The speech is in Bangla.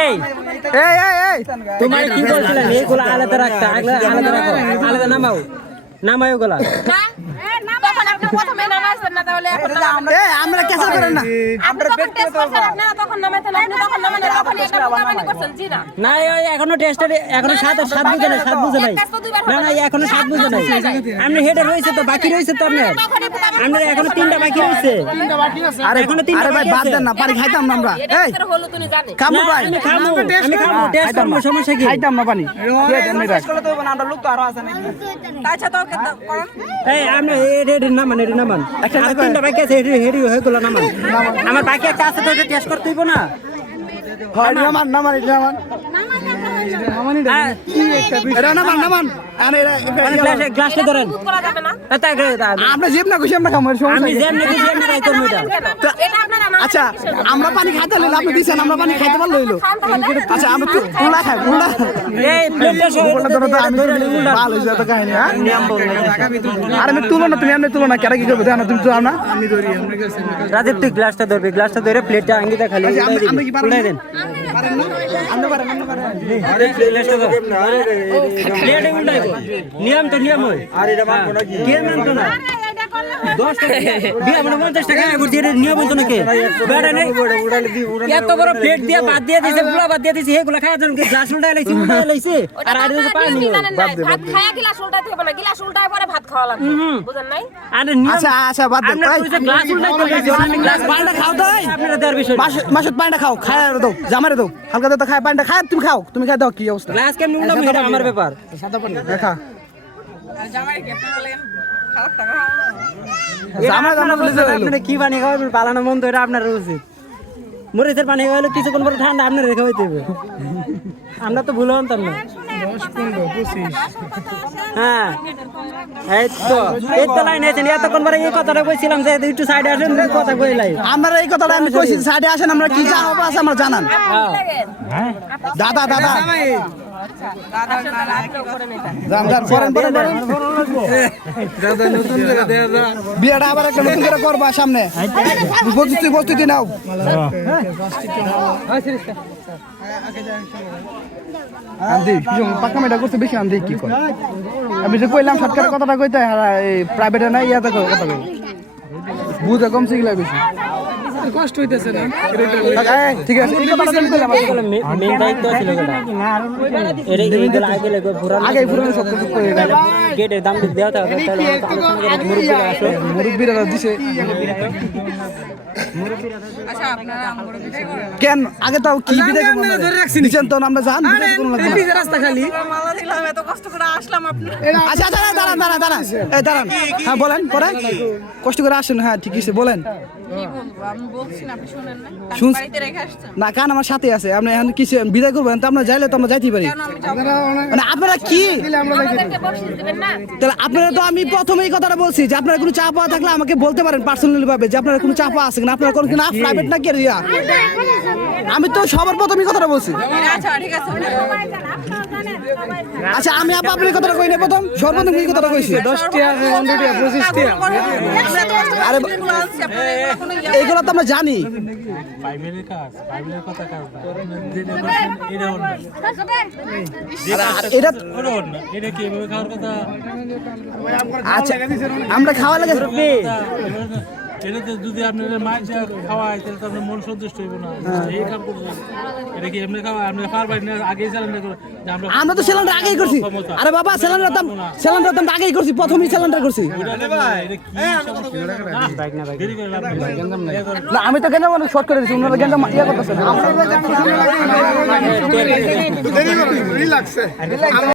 এই এই এই। এই তোমার কি বলছিলেন এইগুলো আলাদা রাখতে। আলাদা আলাদা রাখো। আলাদা নামাও। নামাও ওগুলা তখন আপনি প্রথমে নামাইছেন না তাহলে এখন নামাবেন এই আমরা ক্যান্সেল করেন না। আপনি যখন টেস্ট আপনারা তখন নামাইতেন আপনি তখন নামান তখন একটা বোকামানি করছেন জি না। না এই এখনও টেস্টের এখনও সাত সাত বুঝে নাই সাত বুঝে নাই। না না এখনও সাত বুঝে নাই। আপনি হেডে রয়েছে তো বাকি রয়েছে তো আপনার? আপনার এখনও তিনটা বাকি রয়েছে। আরে এখনও তিনটা আরে ভাই বাদ দেন না পানি খাইতাম না আমরা। এই হলো তুমি জানি। কামু ভাই। আমি খাব আমি খাব টেস্ট করব সমস্যা কি? খাইতাম না পানি। তো ওকে দাও, করুন এই আপনি এডি এডি নামান এডি নামান একটা তিনটা বাইক আছে এডি হেডি হয়ে গেল নামান আমার বাকি একটা আছে তো এটা টেস্ট করতে হইব না হয় নামান নামান এটা এটা মানে করা যাবে না। আমরা না খুশি আমরা সমস্যা আমি কি? যেমনি খুশি এমনি রাই করব এটা কেন এটা আপনারা না আচ্ছা আমরা পানি খাইতে হলে আপনি দিছেন আমরা পানি খাইতে পারল হইল আচ্ছা আমরা তো উল্লা খাই তো আমি ভালো হয়েছে এত কাহিনী হ্যাঁ? আরে আমি তুলো না তুমি এমনি তুলো না কেরা কি করবে? দেখো তুমি তুলো না। রাজীব তুই গ্লাসটা ধরবি ধরে প্লেটটা খালি দেন। উল্টাইবো। নিয়ম তো নিয়ম হয়। আর এটা মানবো নাকি? কে মানতো না? এত বড় প্লেট দিয়ে বাদ দিয়ে দিয়েছে গুলা বাদ দিয়ে দিয়েছে এগুলা খাওয়ার জন্য গ্লাস উল্টাই লাইছে উল্টাই লাইছে? আর আর পানি ভাত খায়া গিলাস উল্টাইতে হবে না। গিলাস উল্টায় পরে ভাত খাওয়া লাগবে। বুঝেন নাই? আর আচ্ছা আচ্ছা বাদ কইছে গ্লাস লাইছে আমি গ্লাস পানিটা খাও তো এই। আপনারা দেওয়ার বিষয়। না। মাসুদ মাসুদ পানিটা খাও খায় দাও জামারে দাও। হালকা দাও খায় পানিটা খায় তুমি খাও। তুমি খাই দাও কি অবস্থা? গ্লাস কেমনি উল্টাবো এটা আমার ব্যাপার। দেখা। জামারে জামারে আপনারা কি পানি খাওয়াবেন? পালানো মন তো এটা আপনার উচিত। মরিচের পানি খাওয়ালে কিছুক্ষণ পরে ঠান্ডা আপনার রেখে হইতে হবে। আমরা তো ভুলে আনতাম না। হ্যাঁ। এই তো এই তো লাইন আছেন এতক্ষণ পরে এই কথাটা কইছিলাম যে একটু সাইডে আসেন কথা আমরা এই কথাটা আমি কইছি সাইডে আসেন আমরা কি জানাব আছে আমরা জানান। দাদা দাদা। যান যান পরেন পরেন পরেন বিয়েটা আবার একটা নতুন করে করবা সামনে। প্রস্তুতি প্রস্তুতি নাও। আন্দি পাকা মেটা করতে বেশি আন্দি কি কর আমি যে কইলাম সরকারের কথাটা কইতে প্রাইভেটে নাই ইয়াতে কথা কই বুঝে কম শিখলে বেশি। কষ্ট হইতেছে না। ঠিক আছে। মেন দায়িত্ব ছিল আগে পুরানো সব কিছু করে গেটের দাম দেওয়া থাকে তাহলে মুরব্বীরা দিছে। কেন? আগে তাও কি বিদায় করব তো আমরা জান বিদায় রাস্তা খালি। আচ্ছা আচ্ছা দাঁড়ান দাঁড়ান দাঁড়ান। দাঁড়ান। হ্যাঁ বলেন পরে। কষ্ট করে আসেন হ্যাঁ ঠিক আছে বলেন। না। কান আমার সাথে আছে। আপনি এখন কিছু বিদায় করবেন তো আমরা যাইলে তো আমরা যাইতেই পারি। মানে আপনারা কি? তাহলে আপনারা তো আমি প্রথমেই কথাটা বলছি যে আপনারা কোনো চা পাওয়া থাকলে আমাকে বলতে পারেন পার্সোনালি ভাবে যে আপনারা কোনো চা পাওয়া আছে কিনা আপনারা কোনো কিনা প্রাইভেট না কে রিয়া আমি তো সবার প্রথমে কথাটা বলছি। আচ্ছা আমি আপা আপনি কথাটা কই না প্রথম? সর্বপ্রথম এই কথাটা কইছি। আরে এইগুলো তো আমরা জানি। এটা অন্য আর- আর এটা অন্য এটা কি এভাবে খাওয়ার কথা? আচ্ছা আমরা খাওয়া লাগে এটা তো যদি আপনাদের মাছ খাওয়ায় তাহলে তো আপনার মন সন্তুষ্ট হইব না। এই কাম করছে এটা কি এমনি খাওয়া আপনি পারবেন না আগেই সিলিন্ডার করে আমরা আমরা তো সিলিন্ডার আগেই করছি। আরে বাবা সিলিন্ডার দাম সিলিন্ডার দাম আগেই করছি প্রথমেই সিলিন্ডার করছি। নেই। না আমি তো গেঞ্জাম শর্ট করে ওনারা গেঞ্জাম ইয়ে করতেছে।